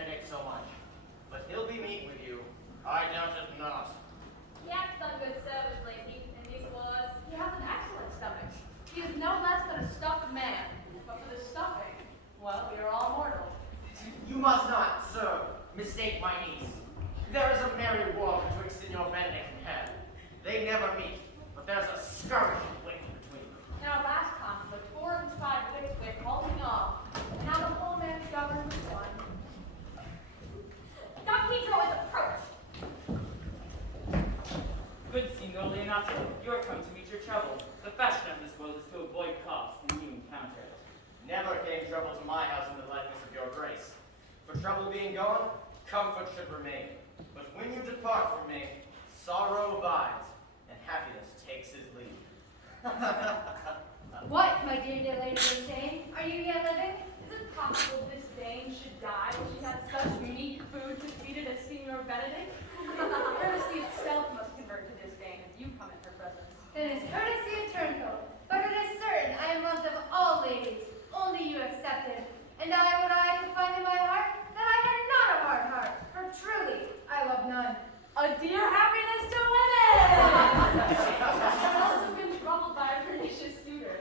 Benedict so much. But he'll be meek with you. I doubt it not. He has done good service lately, in these wars. He has an excellent stomach. He is no less than a stuffed man. But for the stuffing, well, we are all mortal. You must not, sir, mistake my niece. There is a merry war betwixt Signor Benedict and her. They never meet, but there's a skirmishing waiting between them. In our last conflict, 4 and 5 wits went halting off, and now the whole man governed with one. Don Pedro is approached. Good Signor Leonato, you are come to meet your trouble. The fashion of this world is to avoid cost when you encounter it. Never came trouble to my house in the likeness of your grace. For trouble being gone, comfort should remain. But when you depart from me, sorrow abides, and happiness takes his leave. What, my dear Lady Disdain? Are you yet living? Is it possible this Dane should die when she had such meek food to feed it as Signor Benedict? Courtesy itself must convert to disdain if you come in her presence. Then is courtesy eternal. But it is certain I am loved of all ladies, only you excepted. And I would I could find in my heart that I had not a hard heart, for truly I love none. A dear happiness to women! I've also been troubled by a pernicious suitor.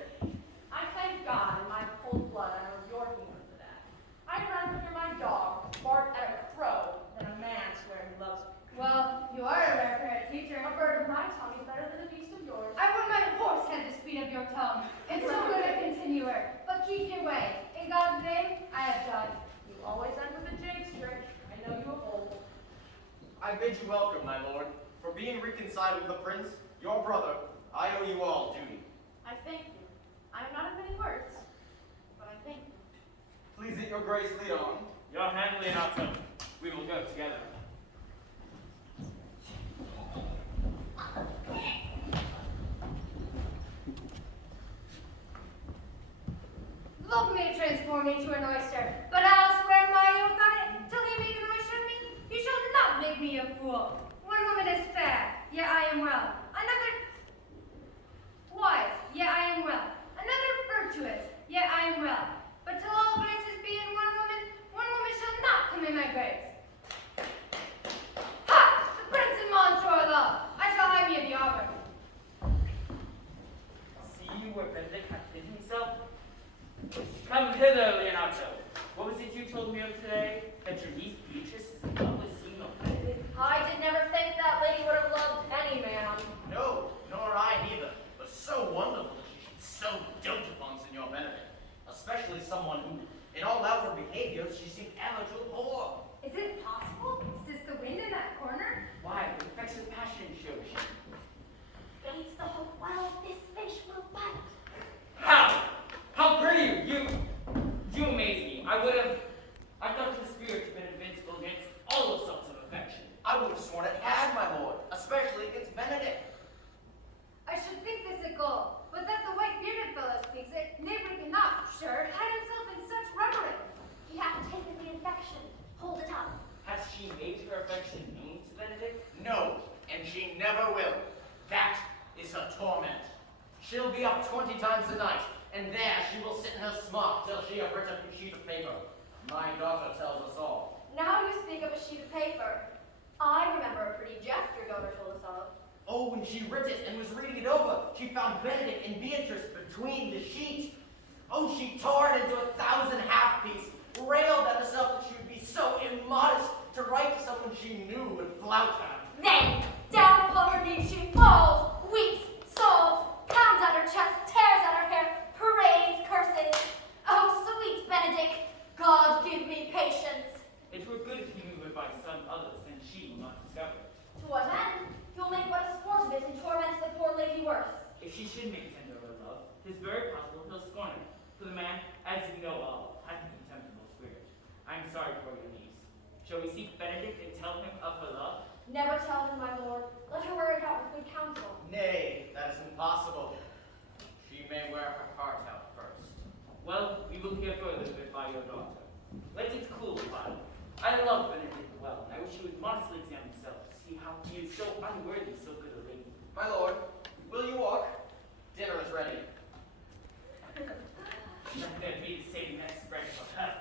I thank God in my cold blood I know your humor for that. I'd rather hear my dog bark at a crow than a man swear he loves me. Well, you are a rare pair teacher. A bird of my tongue is better than a beast of yours. I would my horse had the speed of your tongue, and so good a continuer. But keep your way. In God's name, I have done. You always end with a jig trick. I know you of old. I bid you welcome, my lord. For being reconciled with the prince, your brother, I owe you all duty. I thank you. I am not of many words, but I thank you. Please let your grace lead on. Your hand, Leonato. We will go together. Love may transform me to an oyster, but I'll swear my oath on it till he make an oyster of me. You shall not make me a fool. One woman is fair, yet I am well. Another wise, yet I am well. Another virtuous, yet I am well. But till all graces be in one woman shall not come in my grace. Ha! The prince and monster of love. I shall hide me at the arbor. See you where Benedict hath hid himself? Come hither, Leonato. What was it you told me of today? That your niece Beatrice is in love with Signor Benedict? I did never think that lady would have loved any man. No, nor I neither. But so wonderful that she should so dote upon Signor Benedict. Especially someone who, in all outward behaviors, she seemed ever to abhor. Is it possible? Is this the wind in that corner? Why, what effects of passion shows she? Gates the hope while this fish will bite. How? How pretty you! You amaze me. I thought your spirit had been invincible against all sorts of affection. I would have sworn it had, my lord, especially against Benedict. I should think this a goal, but that the white-bearded fellow speaks it, neighbor cannot, sure, hide himself in such reverence. He hath taken the infection. Hold it up. Has she made her affection known to Benedict? No, and she never will. That is her torment. She'll be up 20 times a night, and there she will sit in her smock till she have written a sheet of paper. My daughter tells us all. Now you speak of a sheet of paper. I remember a pretty jest your daughter told us of. Oh, when she writ it and was reading it over, she found Benedict and Beatrice between the sheet. Oh, she tore it into 1,000 half-pieces, railed at herself that she would be so immodest to write to someone she knew would flout her. Then, down upon her knees she falls, weeps, sobs, pounds at her chest, tears at her hair, prays, curses. Oh, sweet Benedict, God give me patience. It were good if he knew it by some others, and she will not discover it. To what end? He will make what a sport of it and torment the poor lady worse. If she should make tender of her love, it is very possible he'll scorn it. For the man, as you know all, hath a contemptible spirit. I am sorry for your niece. Shall we seek Benedict and tell him of her love? Never tell him, my lord. Let her wear it out with good counsel. Nay, that is impossible. She may wear her heart out first. Well, we will hear further of it by your daughter. Let it cool a while. I love Benedict well, and I wish he would modestly examine himself to see how he is so unworthy so good a lady. My lord, will you walk? Dinner is ready. Let there be the same next spread for her.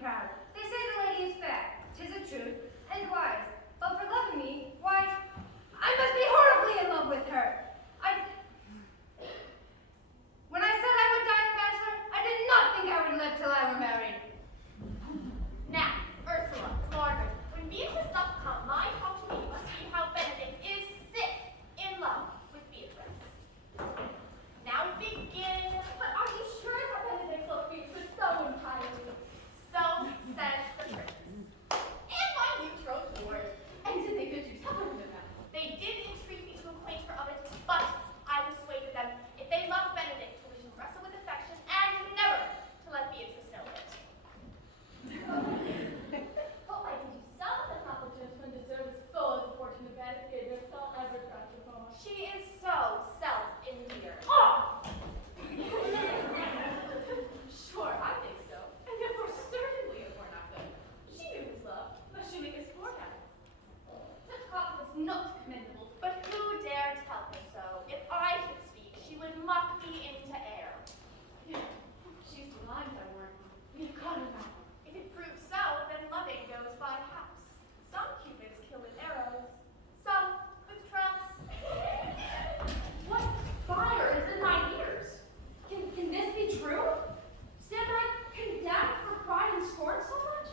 proud. They say the lady is fair, 'tis a truth, and wise. But for loving me, why, I must be horribly in love with her. When I said I would die a bachelor, I did not think I would live till I were married. Now, Ursula, Margaret, when Beatrice doth come, my talk to me must be how Benedict is sick in love with Beatrice. Now begin. But are you sure that Benedict loved Beatrice so entirely? So says the prince. And my new troth lord. And did they bid you tell her that? They did entreat me to acquaint her of it, but I persuaded them, if they love Benedict, to wish him wrestle with affection, and never to let Beatrice know it. Oh, I did you some that not the gentleman deserves full the fortune of Benedict is all ever tried to fall. She is so self-endeared. Oh! Sure, I think so. And therefore certainly it were not good. She knew his love, lest she make his sport at it. Such talk was not commendable, but who dare tell her so? If I should speak, she would mock me into air. She's blind, I warrant you. We've caught her now. If it proves so, then loving goes by haps. Some cupids kill with arrows, some with trumps. What fire is in my ears? Can this be true? Stand I condemned for pride and scorn so much?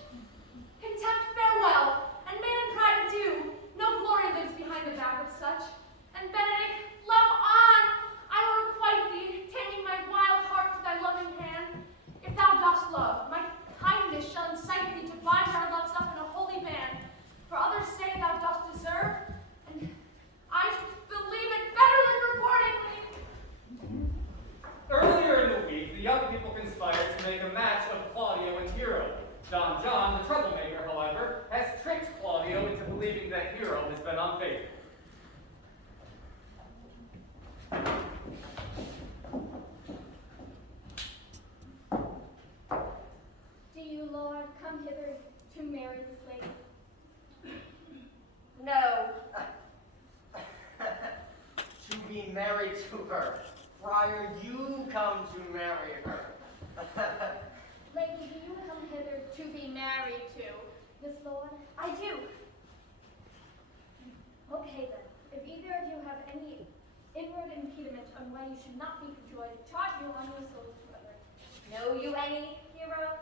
Contempt farewell, and man and pride adieu. No glory lives behind the back of such. And Benedict, love on! I will requite thee, taming my wild heart to thy loving hand. If thou dost love, my kindness shall incite thee to bind our loves up in a holy band. For others say thou dost deserve, and I believe it better than reportingly. Earlier in the week, the young people conspired to make a match of Claudio and Hero. Don John, the troublemaker, however, has tricked Claudio into believing that Hero has been unfaithful. Do you, Lord, come hither to marry this lady? No. To be married to her. Friar, you come to marry her. Lady, do you come hither to be married to this lord? I do. Okay then, if either of you have any inward impediment on why you should not be joyed, charge you on your souls to other. Know you any, hero?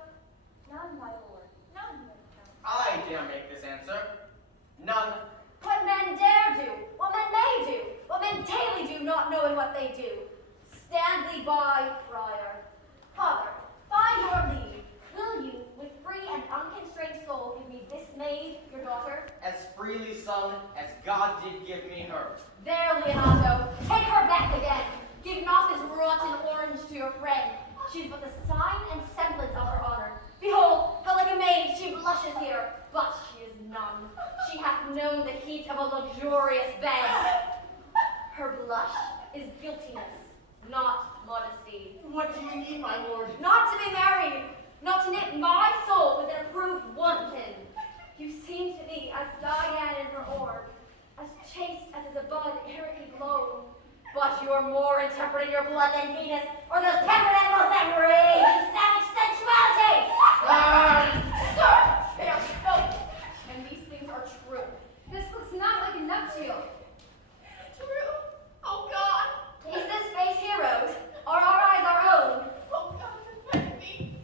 None, my lord. None, my count. I dare make this answer. None. What men dare do, what men may do, what men daily do, not knowing what they do. Stand thee by, friar. Father, by your leave, will you, with free and unconstrained soul, give me this maid, your daughter? As freely sung as God did give me her. There, Leonato, take her back again. Give not this rotten orange to your friend. She is but the sign and semblance of her honor. Behold, how like a maid she blushes here, but she is none. She hath known the heat of a luxurious bed. Her blush is guiltiness, not modesty. What do you need, my lord? Not to be married, not to knit my soul with an approved wanton. You seem to me as Diane in her orb, as chaste as is a bud ere it be blown. But you are more intemperate in your blood than Venus, or those pampered animals that rage in savage sensuality! Sir, they are spoken, and these things are true. This looks not like a nuptial. True? Oh God! Is this face heroes? Are our eyes our own? Oh God, defend me!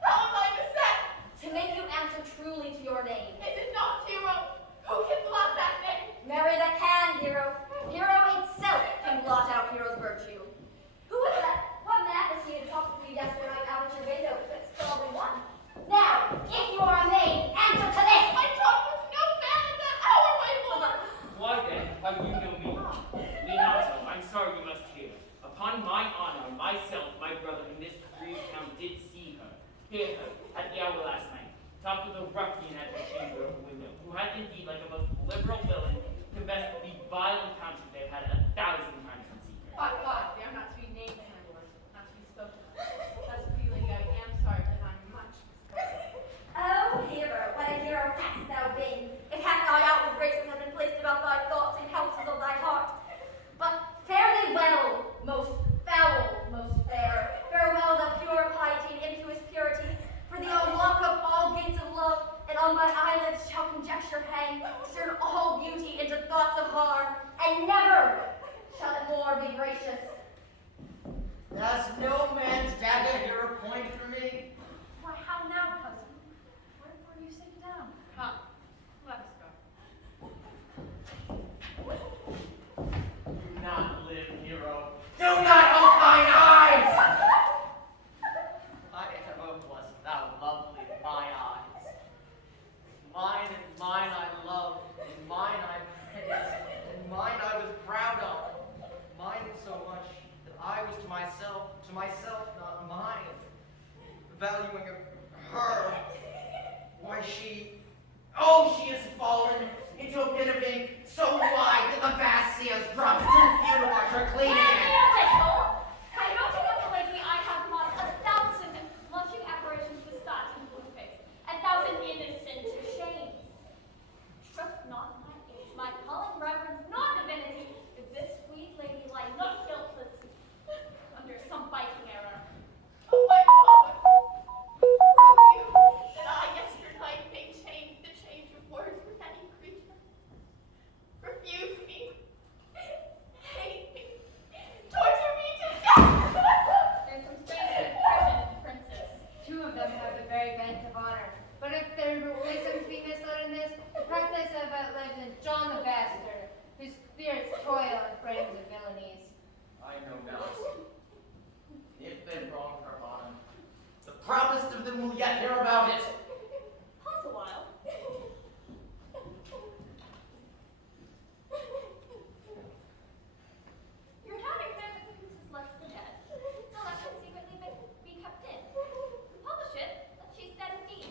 How am I beset? To make you answer truly to your name. Is it not hero? Who can blot that name? Marry that can, hero. Hero itself can blot out hero's virtue. Who is that? What madness he had talked to me yesterday night out at your window? That's probably one. Now, if you are a maid, answer to this! I talked with no man at that hour, my lord! Why then have you no me? Leonato, I'm sorry you must hear. Upon my honor, myself, my brother, and this grieved count did see her, hear her, at the hour last night, talk with a ruffian at the chamber of the window, who had indeed, like a most liberal villain, confessed the vile encounters they've had 1,000 times in secret. But, they are not to be named, my lord, not to be spoken of. As for you, lady, I am sorry that I'm much mistaken. Oh, hero, what a hero hast thou been, if half thy outward graces have been placed about thy thoughts and counsels of thy heart. But fare thee well, most foul, most fair. Farewell the pure piety and impious purity, for the unlock of all valuing her. Why she has fallen into a pit of ink so wide that the vast sea has dropped too few to watch her cleaning it. I know that lately I have modeled 1,000 blushing apparitions with Scotch and blue face, 1,000 innocent shames. Trust not my age, my calling reverence, nor divinity, if this sweet lady lie not guiltless under some biting error. Oh, my father, prove you that I yesternight maintained the change of words with any creature. Refuse me, hate me, torture me to death. There's some strange impression in the princess. Two of them have the very bent of honor. But if there were wisdom to be misled in this, the practice have outlived in John the Bastard, whose spirits toil in frames of villainies. I know now. If they wrong her bottom, the proudest of them will yet hear about it. Pause a while. Your daughter said that the princess left for dead, so let her secretly be kept in. Publish it, that she's dead indeed.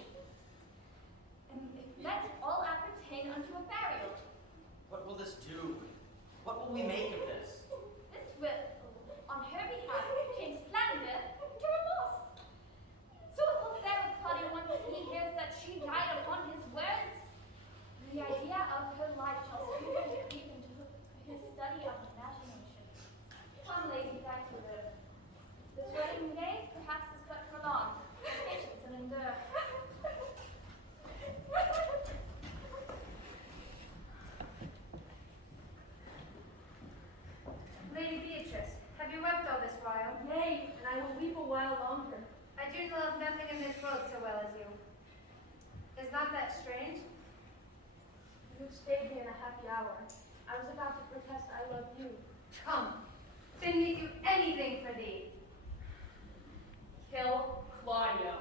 And let all appertain unto a burial. What will this do? What will we make of this? This will, on her behalf, change slander to remorse. So it will bear with Claudio once he hears that she died upon his words. The idea of her life shall soon deep into his study of imagination. Come, lady, back to live. This wedding day perhaps is but for long. Patience and endure. Lady Beatrice, have you wept all this while? Nay, and I will weep a while longer. I do love nothing in this world so well as you. Is not that strange? You have stayed me in a happy hour. I was about to protest I love you. Come, bid me do anything for thee. Kill Claudio.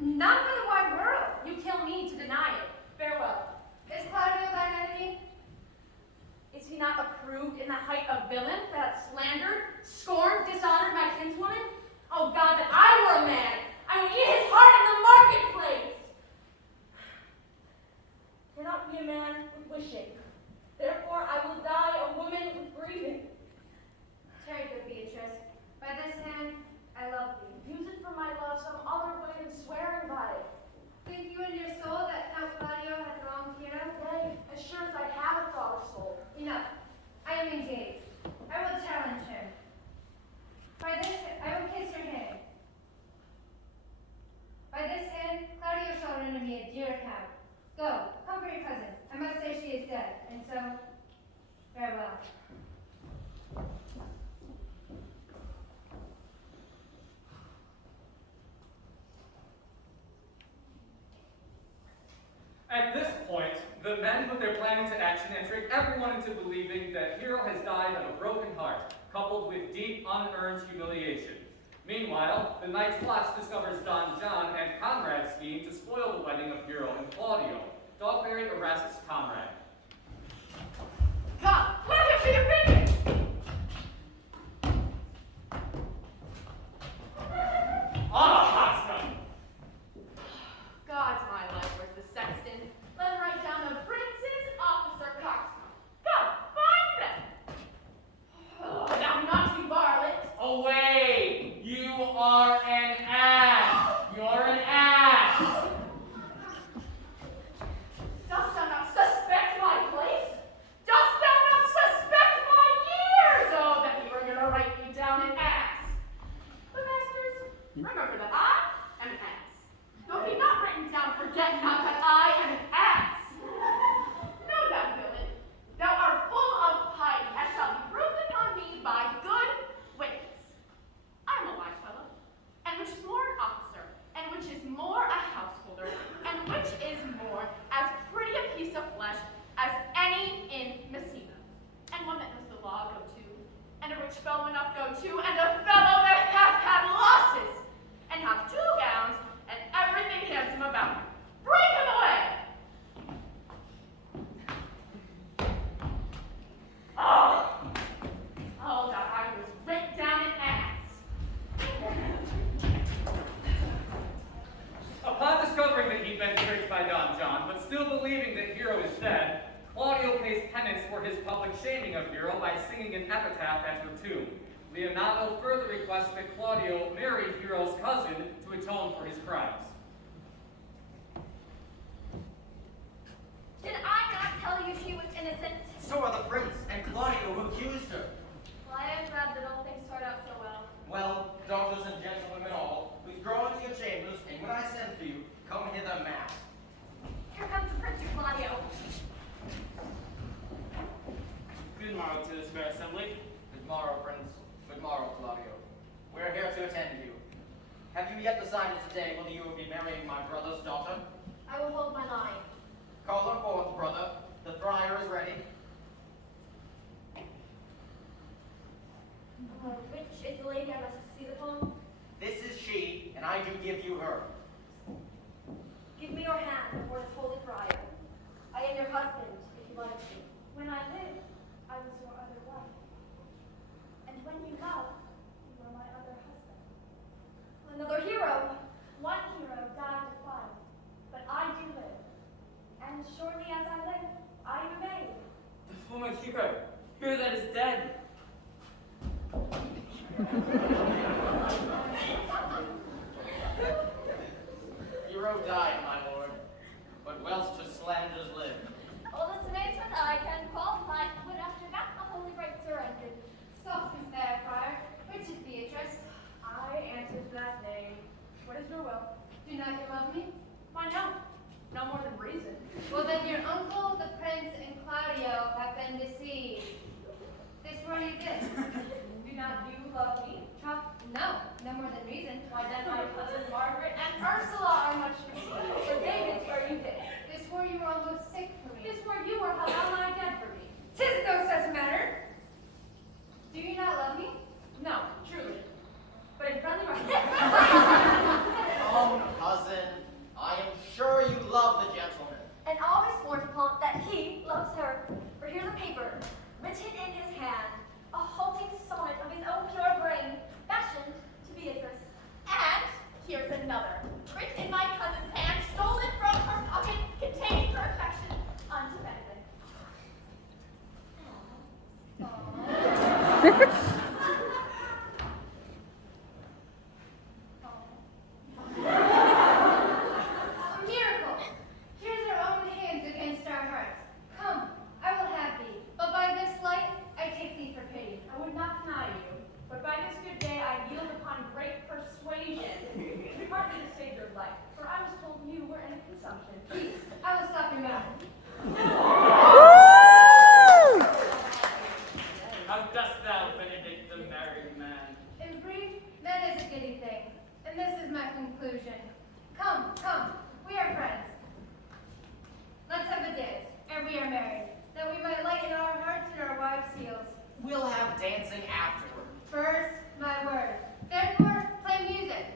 Not for the wide world. You kill me to deny it. Farewell. Is Claudio thine enemy? Is he not approved in the height of villain that hath slandered, scorned, dishonored my kinswoman? Oh God, that I were a man! I would eat his heart in the marketplace! Cannot be a man with wishing. Therefore I will die a woman with grieving. Tarry, good Beatrice. By this hand, I love thee. Use it for my love some other way than swearing by it. Think you in your soul that Count Claudio hath wronged Hero? Nay, as sure as I have a father's soul. Enough. I am engaged. I will challenge him. By this, I will kiss your hand. By this hand, Claudio shall render me a dear account. Go, comfort your cousin. I must say she is dead, and so, farewell. At this point, the men put their plan into action and trick everyone into believing that Hero has died of a broken heart, coupled with deep, unearned humiliation. Meanwhile, the Knight's Watch discovers Don John and Conrad's scheme to spoil the wedding of Hero and Claudio. Dogberry arrests Conrad. Come, let him be opinion! Ah, Hotspur! God's my life, where's the sexton? Let him write down the prince's officer coxcomb. Go, find them! Oh, thou naughty varlet! Away! You are an ass! You're an ass! Dost thou not suspect my place? Dost thou not suspect my years? Oh, that you were gonna write me down an ass. But masters, remember that I am an ass. Though be not written down, forget not that I am an ass. Know thou, villain, thou art full of piety, as shall be proven on me by good witness. I am a wise fellow, and which is more an officer, and which is more a householder, and which is more as pretty a piece of flesh as any in Messina, and one that knows the law go to, and a rich fellow enough go to, and a fellow that hath had losses, and hath believing that Hero is dead, Claudio pays penance for his public shaming of Hero by singing an epitaph at her tomb. Leonato further requests that Claudio marry Hero's cousin to atone for his crimes. Did I not tell you she was innocent? So are the prince and Claudio who accused her. Well, I am glad that all things turned out so well. Well, daughters and gentlewomen all, withdraw into your chambers, and when I send for you, come hither masked. Here comes the Prince Claudio. Good morrow to this fair assembly. Good morrow, Prince. Good morrow, Claudio. We are here to attend you. Have you yet decided today whether you will be marrying my brother's daughter? I will hold my line. Call her forth, brother. The friar is ready. Which is the lady I must seize upon? This is she, and I do give you her. Give me your hand before this holy friar. I am your husband, if you like me. When I lived, I was your other wife. And when you loved, you were my other husband. Another hero. One hero died to fight, but I do live. And shortly as I live, I remain. The former hero. Hero that is dead. Hero died, my lord, but whilst his slanders live. All this amazement I can qualify when after that the holy rites are ended. Softness there, friar. Which is Beatrice? I answer to that name. What is your will? Do not you love me? Why no? No more than reason. Well, then your uncle, the prince, and Claudio have been deceived. This were you did. Do not you love me? No, no more than reason. Why then my cousin Margaret and Ursula are much deceived. For David's where you did. This were you were almost sick for me. This where you were held on my dead for me. 'Tis no such matter. Do you not love me? No, truly. But in friendly Oh, cousin, I am sure you love the gentleman. And always sworn upon that he loves her. For here's a paper, written in his hand, a halting sonnet of his own pure brain, fashioned to Beatrice. And here's another, written in my cousin's hand, stolen from her pocket, containing her affection unto Benedict. A miracle! Here's our own hands against our hearts. Come, I will have thee. But by this light, I take thee for pity. I would not deny you, but by this good day I yield upon great persuasion. Partly to save your life, for I was told you were in consumption. Peace, I will stop your mouth. How dost thou, Benedict, the married man? In brief, that is a giddy thing. And this is my conclusion. Come, come, we are friends. Let's have a dance, ere we are married, that we might lighten our hearts and our wives' seals. We'll have dancing afterward. First, my word. Therefore, play music.